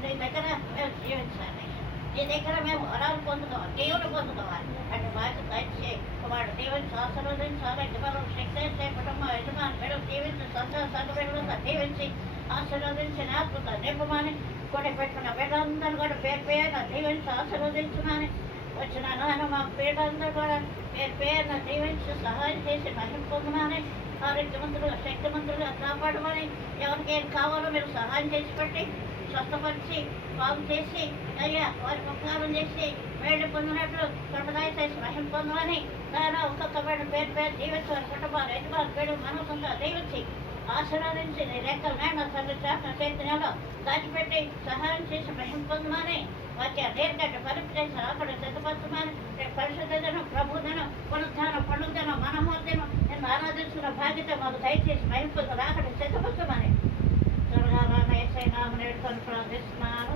నీ దగ్గర మేము జీవించాలి నీ దగ్గర మేము వరాలు పొందుకోవాలి దేవుడు పొందుకోవాలి అంటే మాకు దయచే వాడు దేవుని ఆశీర్వదించాలి యజమాను శక్తి అయితే కుటుంబం యజమాని బిడ్డలు దీవించి సంతాన సంఘ బిడ్డలంతా దీవించి ఆశీర్వదించి నాకుతా నింపమని కొన్ని పెట్టుకున్న బిడ్డలందరూ కూడా పేరు పేరున దీవించి ఆశీర్వదించమని వచ్చిన నాన్న మా పేర్లందరూ కూడా పేరు పేరున దీవించి సహాయం చేసి ఆరోగ్యవంతులుగా శక్తివంతులుగా కాపాడమని ఎవరికి ఏం కావాలో మీరు సహాయం చేసి పెట్టి స్వస్థపరిచి బాగు చేసి అయ్యా వారి ఉపకారం చేసి వేళ్ళు పొందినట్లు కృపదాయ చేసి మహిమ పొందమని దాని ఒక్కొక్క వేడు పేరు పేరు జీవించి వారి కుటుంబాలు యజమాని పేరు మనసంతా దీవించి ఆశీర్వదించి నీ రెక్కల మేడ తల్లి చేత చేతిలో దాచిపెట్టి సహాయం చేసి మహిం పొందమని వచ్చే నేర్గడ్డ పలుపు ఆపడ సిద్ధపరచమని రేపు ప్రభు నేను బాధ్యత మాకు దయచేసి మహిమ రాకడం అక్కడ సిద్ధపరచమని త్వరగా రాన ఏసై నామని వేడుకొని ప్రార్థిస్తున్నాను